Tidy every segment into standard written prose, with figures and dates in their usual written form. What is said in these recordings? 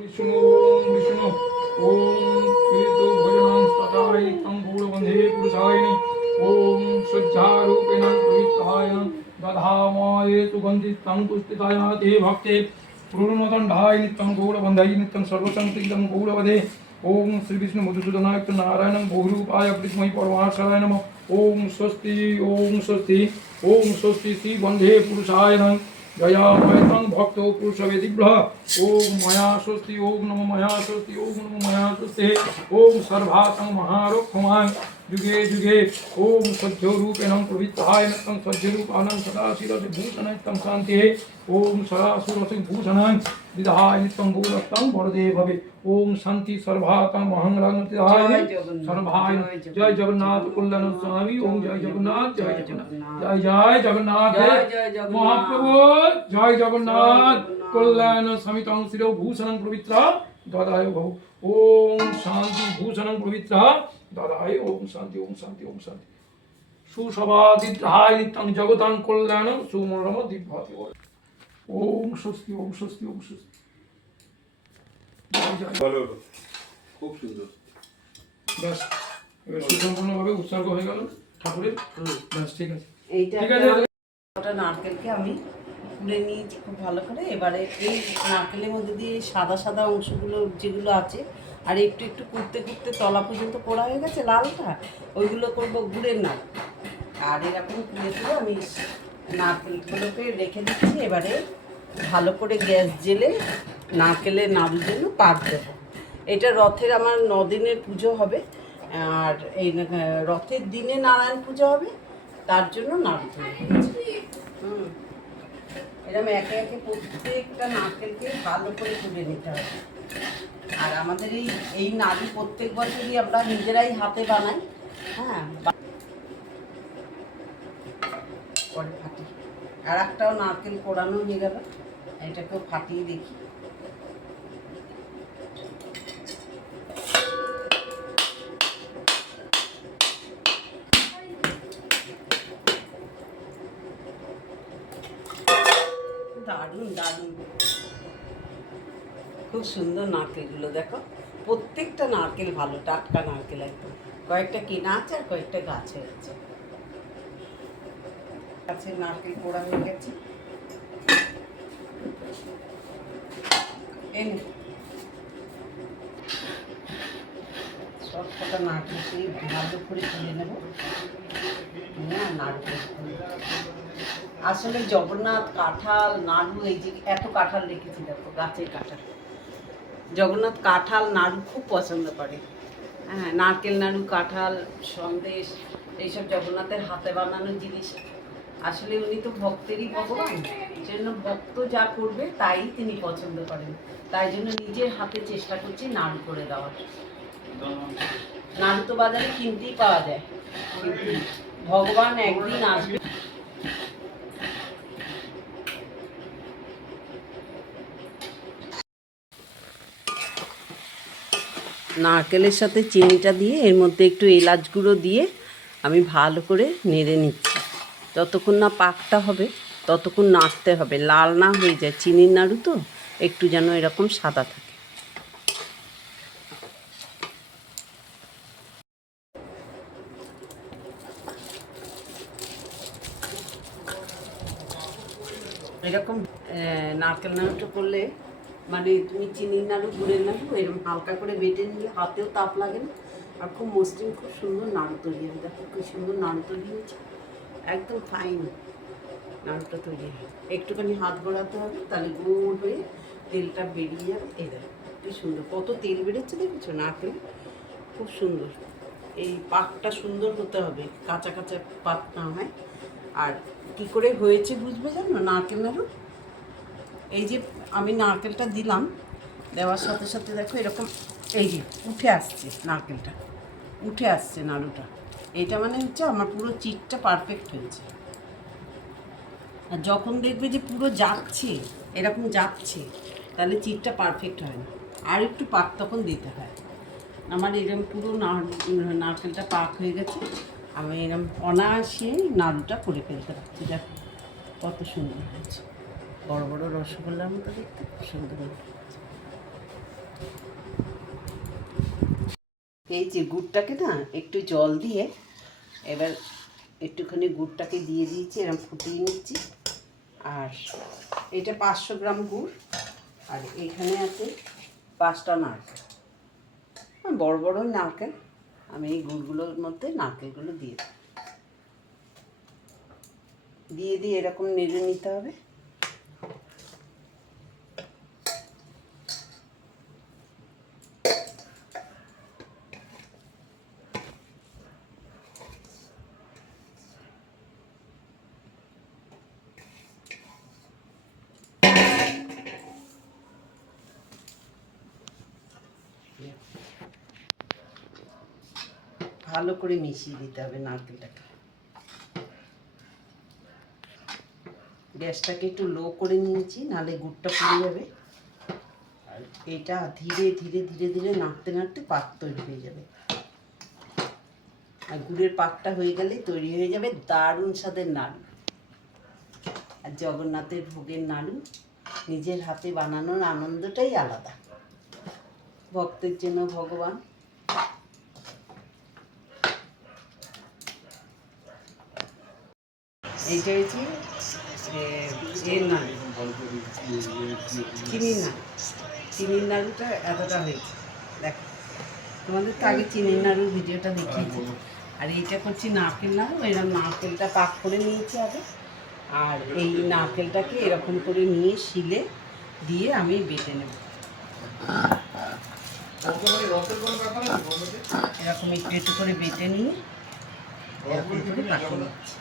विष्णु ओम विष्णु ओम कीर्तो भजनं सदाय तं गौरवंदे पुरुषायनि ओम सज्जारूपेण पवित्राय दधामये सुगन्धि तं पुष्टिताय ते भक्ते पूर्णदण्डाय नित्यं गौरवन्दाय नित्यं सर्वसंतीतं गौरवदे ओम श्री विष्णु मधुसूदनाय नारायणं बहुरूपाय विष्णु परमार्शाय नमः ओम स्वस्ति श्री वंदे पुरुषाय नमः जयामयतं भक्तो पुरुषवेदिभ्यः ओम मया स्वस्ति ओम नमो मया स्वस्ति ओम नमो मया स्वस्ति ओम सर्वासं महारोक्षमाय युगे युगे ओम सज्जरूपेण प्रवृत्ताय नतं सज्जरूपानं सदा शिरसि तं शान्तिः ओम सदा सुरसि भूषणाय विधाय नित्यं गौरवं वरदे भवे ओम शांति सर्वातं महंगराय सर्वाय जय जगन्नाथ कल्याण स्वामी ओम जय जगन्नाथ जय जगन्नाथ जय जगन्नाथ महाप्रभु जय जगन्नाथ कल्याण समितं शिरो भूषणं पवित्र ददाय भव ओम शांति भूषणं पवित्र ददाय ओम शांति ओम शांति ओम शांति सुसभादिद्धाय नित्यं जगतां कल्याणं सुमरम दिव्यति ओम स्वस्ति ओम स्वस्ति ओम स्वस्ति ভালো খুব সুন্দর বাস এবার সুসম্পূর্ণভাবে উৎসর্গ হয়ে গেল ঠাকুরের বাস ঠিক আছে এইটা ঠিক আছে ওটা নারকেলকে আমি কুড়ে নিয়েছি খুব ভালো করে এবারে এই নারকেলের মধ্যে দিয়ে সাদা সাদা অংশগুলো যেগুলো আছে আর একটু একটু কুড়তে কুড়তে তলা পর্যন্ত পোড়া হয়ে গেছে লালটা ওইগুলো করবো গুড়ের নাড়ু আর এরকম কুড়ে তুলে আমি নারকেলগুলোকে রেখে দিচ্ছি এবারে ভালো করে গ্যাস জেলে নারকেলের নাড়ুর জন্য পাক দেবো এটা রথের আমার 9 দিনের পুজো হবে আর এই রথের দিনে নারায়ণ পুজো হবে তার জন্য নাড়ু তৈরি হয়েছে এরকম একে একে প্রত্যেকটা নারকেলকে ভালো করে তুলে নিতে হবে আর আমাদের এই নাড়ু প্রত্যেক বছরই আমরা নিজেরাই হাতে বানাই হ্যাঁ পরে ফাটি আর একটাও নারকেল কোড়ানো হয়ে গেল এটাকেও ফাটিয়ে দেখি দারুণ দারুণ খুব সুন্দর নারকেলগুলো দেখো প্রত্যেকটা নারকেল ভালো টাটকা নারকেল একদম কয়েকটা কেনা আছে আর কয়েকটা গাছে আছে গাছের নারকেল পোড়া হয়ে গেছে সব কটা নারকেলকে ভালো করে তুলে নেব নাড়ু আসলে জগন্নাথ কাঁঠাল নাড়ু এই যে এত কাঁঠাল রেখেছি দেখো গাছের কাঁঠাল জগন্নাথ কাঁঠাল নাড়ু খুব পছন্দ করে হ্যাঁ নারকেল নাড়ু কাঁঠাল সন্দেশ এইসব জগন্নাথের হাতে বানানো জিনিস আসলে উনি তো ভক্তেরই ভগবান সেজন্য ভক্ত যা করবে তাই তিনি পছন্দ করেন তাই জন্য নিজের হাতে চেষ্টা করছি নাড়ু করে দেওয়ার নাড়ু তো বাজারে কিনতেই পাওয়া যায় কিন্তু ভগবান একদিন আসবে নারকেলের সাথে চিনিটা দিয়ে এর মধ্যে একটু এলাচ গুঁড়ো দিয়ে আমি ভালো করে নেড়ে নিচ্ছি যতক্ষণ না পাকটা হবে ততক্ষণ নাড়তে হবে লাল না হয়ে যায় চিনির নাড়ু তো একটু যেন এরকম সাদা থাকে এরকম নারকেল নাড়ুটা করলে মানে তুমি চিনির নাড়ু গুড়ের নাড়ু এরকম হালকা করে বেটে নিলে হাতেও তাপ লাগে না আর খুব মসৃণ খুব সুন্দর নাড়ু তৈরি হবে দেখো খুব সুন্দর নাড়ু তৈরি হয়েছে একদম ফাইন নাড়ুটা তৈরি হয় একটুখানি হাত গড়াতে হবে তাহলে গোল হয়ে তেলটা বেরিয়ে যাবে এই দেখো কি সুন্দর কত তেল বেরোচ্ছে দেখেছো নারকেল খুব সুন্দর এই পাকটা সুন্দর হতে হবে কাঁচা কাঁচা পাক না হয় আর কি করে হয়েছে বুঝবে জানো নারকেল নাড়ু এই যে আমি নারকেলটা দিলাম দেওয়ার সাথে সাথে দেখো এরকম এই যে উঠে আসছে নারকেলটা উঠে আসছে নাড়ুটা এটা মানে হচ্ছে আমার পুরো চিটটা পারফেক্ট হয়েছে আর যখন দেখবে যে পুরো যাচ্ছে এরকম যাচ্ছে তাহলে চিটটা পারফেক্ট হয় না আর একটু পাক তখন দিতে হয় আমার এরকম পুরো নারকেলটা পাক হয়ে গেছে আমি এরকম অনায়াসে নাড়ুটা করে ফেলতে পারছি দেখো কত সুন্দর হয়েছে বড় বড় রসগোল্লার মতো দেখতে খুব সুন্দর হয়েছে এই যে গুড়টাকে না একটু জল দিয়ে এবার একটুখানি গুড়টাকে দিয়ে দিয়েছি, এরকম ফুটিয়ে নিচ্ছি। আর এটা 500 গ্রাম গুড়, আর এখানে আছে 5টা নারকেল, বড় বড় নারকেল। আমি এই গুড়গুলোর মধ্যে নারকেলগুলো দিয়ে এরকম নেড়ে নিতে হবে। ভালো করে মিশিয়ে দিতে হবে নারকেলটাকে। গ্যাসটাকে একটু লো করে নিয়েছি, নাহলে গুড়টা পুড়ে যাবে। আর এটা ধীরে ধীরে ধীরে ধীরে নাড়তে নাড়তে পাক তৈরি হয়ে যাবে। আর গুড়ের পাকটা হয়ে গেলে তৈরি হয়ে যাবে দারুণ স্বাদের নাড়ু। আর জগন্নাথের ভোগের নাড়ু নিজের হাতে বানানোর আনন্দটাই আলাদা। ভক্তের জন্য ভগবান। এইটা হচ্ছে এর নাড়ু, চিনির নাড়ুটা এতটা হয়েছে। দেখো, তোমাদের তো আগে চিনির নাড়ুর ভিডিওটা দেখিয়েছি। আর এইটা করছি নারকেল নাড়ু। এরকম নারকেলটা পাক করে নিয়েছি আগে, আর এই নারকেলটাকে এরকম করে নিয়ে শিলে দিয়ে আমি বেটে নেব। এরকম একটু একটু করে বেটে নিয়ে এরকম করে পাকিয়ে নিচ্ছি।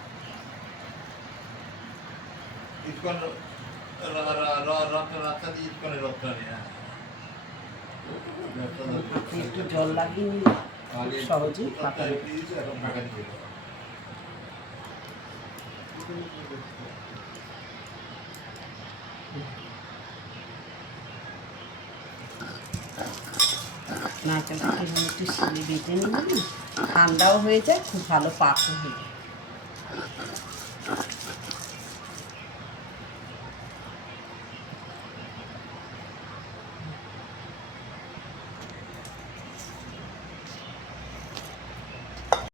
একটু জল লাগিয়ে নিলে সহজেই পাকা নারকেলটা একটু শিলে বেটে নিলে ঠান্ডাও হয়ে যায়, খুব ভালো পাকও হয়ে যায়।